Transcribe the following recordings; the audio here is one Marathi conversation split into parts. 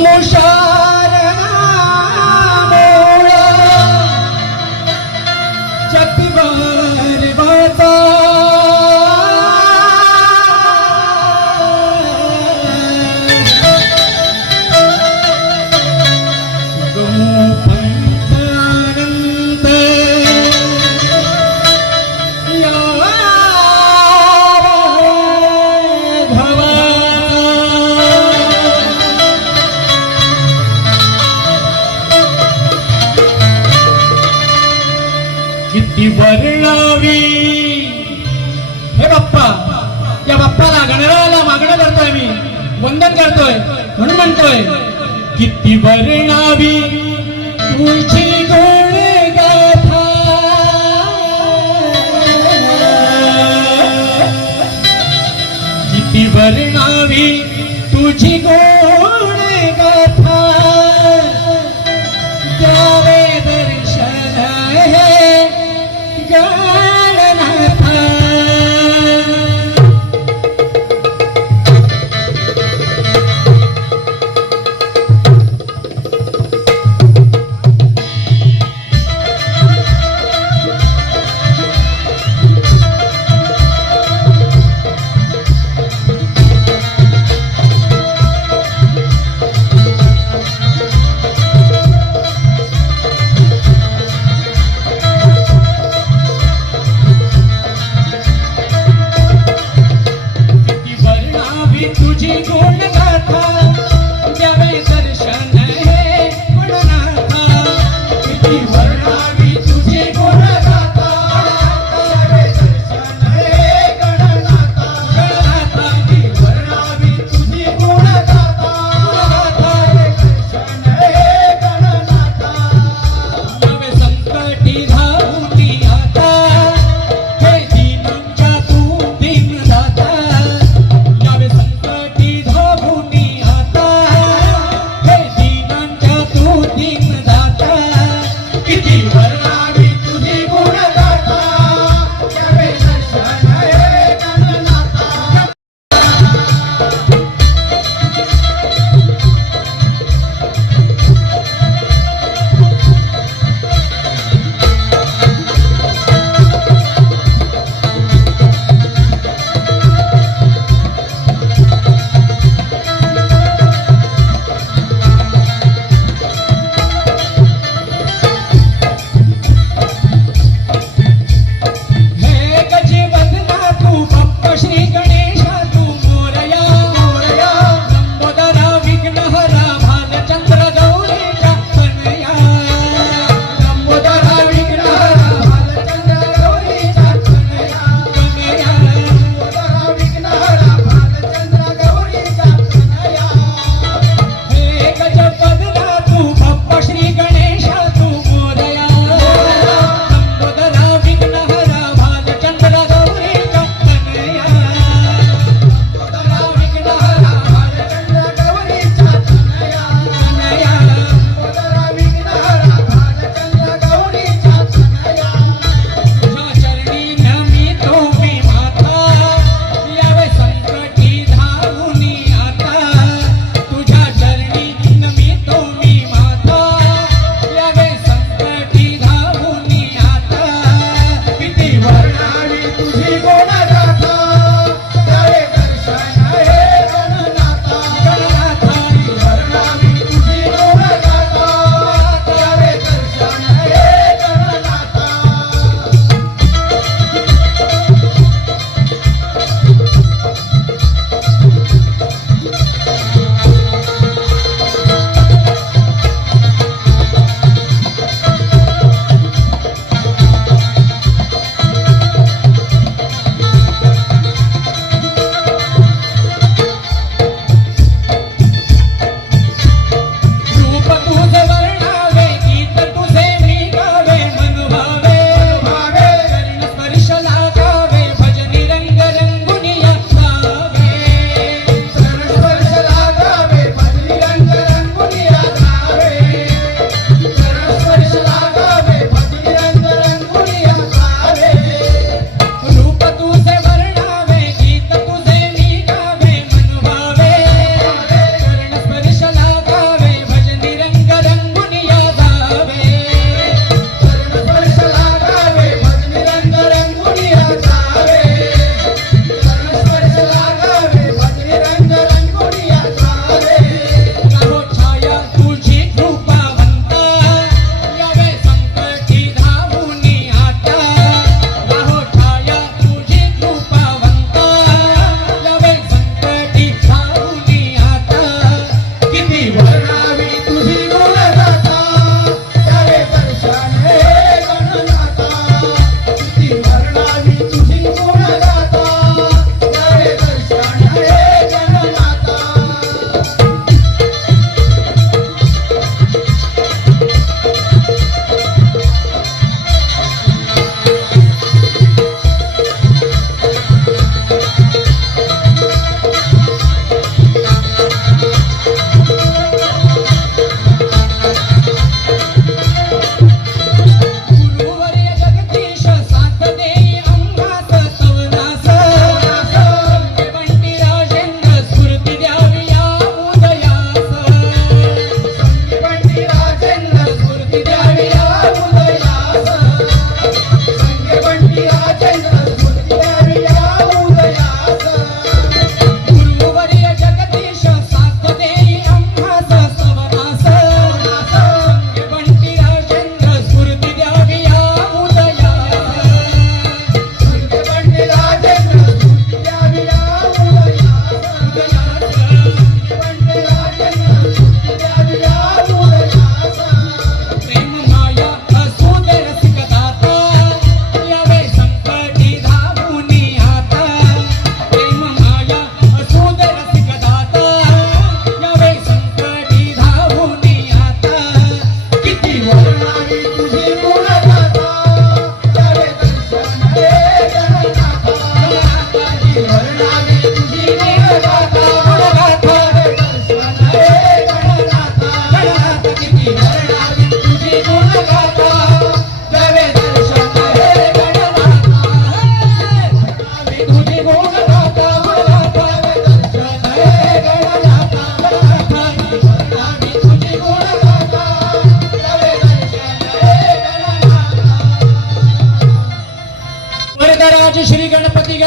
সমস্যা वंदन करतोय म्हणून म्हणतोय किती वर्णावी तुझी गुण गाथा. किती वर्णावी तुझी गोड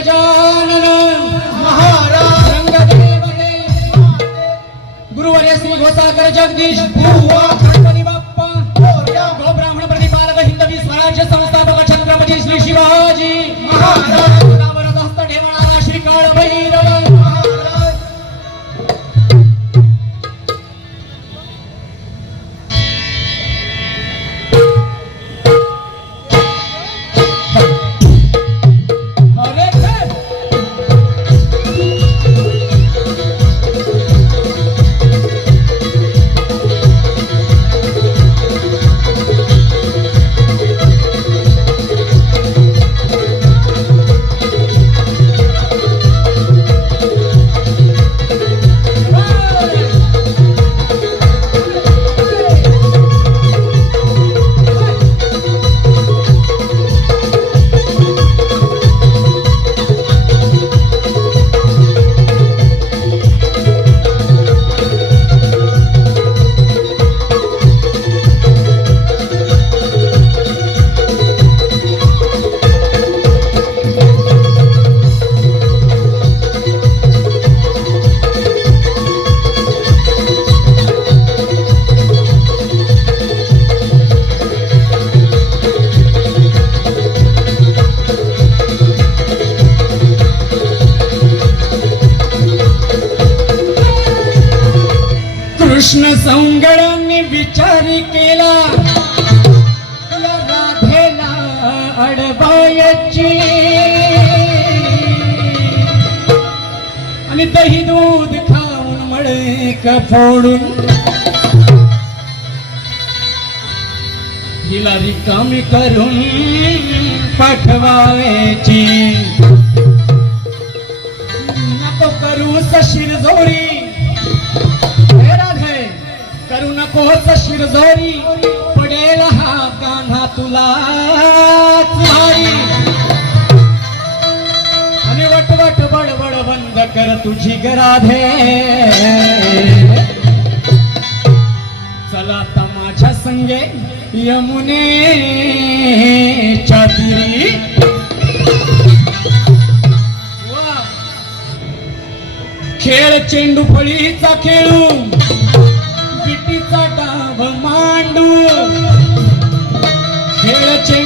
गजानन महाराज रंगदेवते गुरुवर्य श्री घोसाकर जगदीश बुवा. गणपती बाप्पा मोरया. गो ब्राह्मण प्रतिपालक हिंदवी स्वराज्य संस्थापक छत्रपती श्री शिवाजी महाराज. कृष्ण सौंगडांनी विचार केला. राधेला अडवायची. आणि दही दूध खाऊन मळे फोडून. हिला रिकामी करून पाठवायची. नको करू सशीर जोरी. करू नकोच शिरजोरी पडेल हा कान्हा तुला आणि वटवट बडबड बंद कर तुझी गराधे. चला आता माझ्या संगे यमुने चातिरी वा. खेळ चेंडू फळीचा खेळू.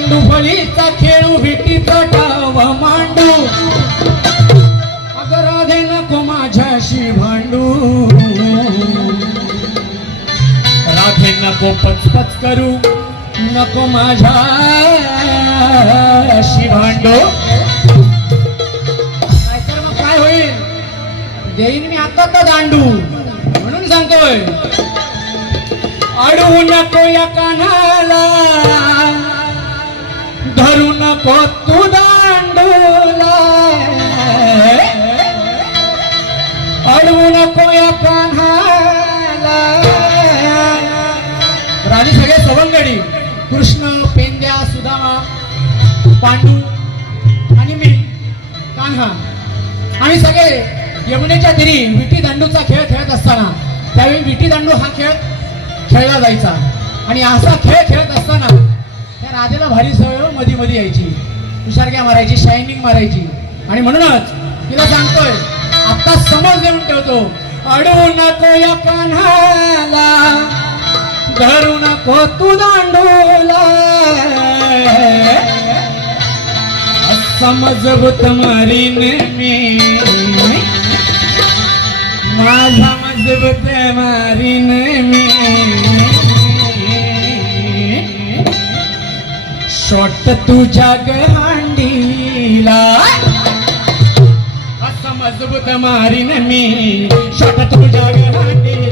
मांडू फळीचा खेळू विटीचा डाव मांडू. अगं राधे नको माझ्याशी भांडू. राधे नको पचपच करू नको माझ्याशी भांडू. नाहीतर मग काय होईल? देईन मी आता तर दांडू. म्हणून सांगतोय. अडवू नको या कानाला. धरून नको दांडूला. अडवू नको या कान्हाला राणी सगळे सवंगडी कृष्ण पेंद्या सुदामा पांडू आणि मी कान्हा आम्ही सगळे यमुनेच्या तिरी विटी दांडूचा खेळ खेळत असताना त्यावेळी विटी दांडू हा खेळ खेळला जायचा. आणि असा खेळ खेळत असताना त्या राधेला भारी सवय हो, मधी मधी यायची. तुषारक्या मारायची शायनिंग मारायची. आणि म्हणूनच तिला सांगतोय आता समज देऊन ठेवतो. अडवू नको या कान्हाला धरू नको तू दांडूला. समजबूत मारीन मी. माझा मजबूत मारीन मी. शॉट तुझ्या गहांडीला. असं मजबूत मारीन मी. शॉट तुझ्या गहांडी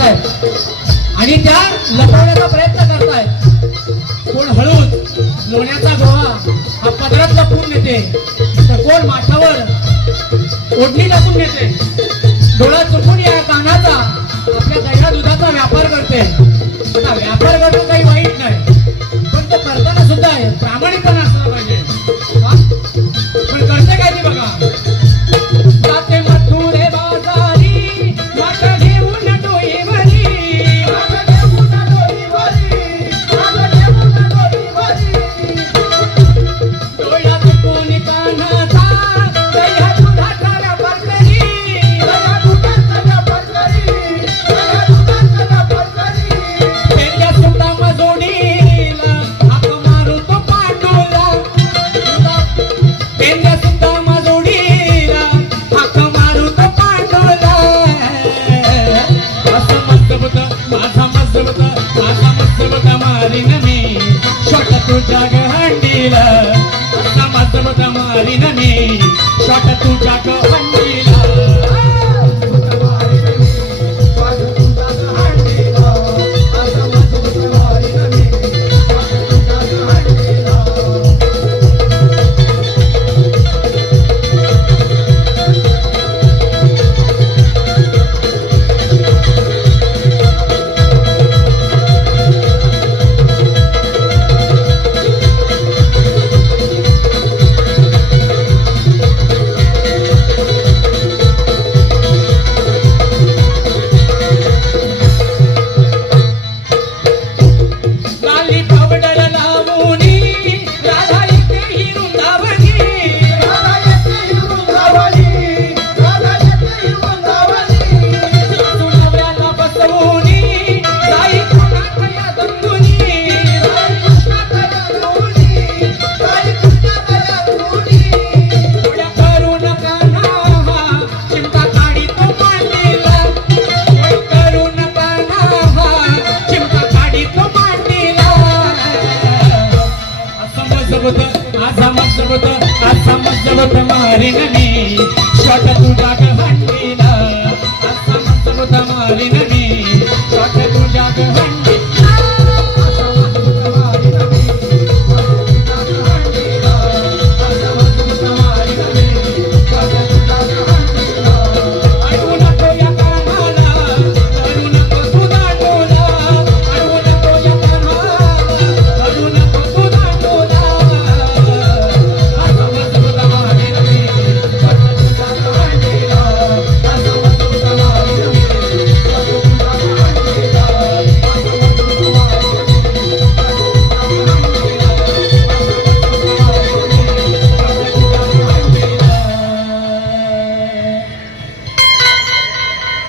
आहेत आणि त्या लपवण्याचा प्रयत्न करतायत. कोण हळूच लोण्याचा गोळा हा पदरात लपून नेते. तर कोण माठावर ओढणी लपून नेते. डोळा चुकून या कानाचा आपल्या दह्या दुधाचा व्यापार करते. आता व्यापार குச்சாக ஹண்டிலா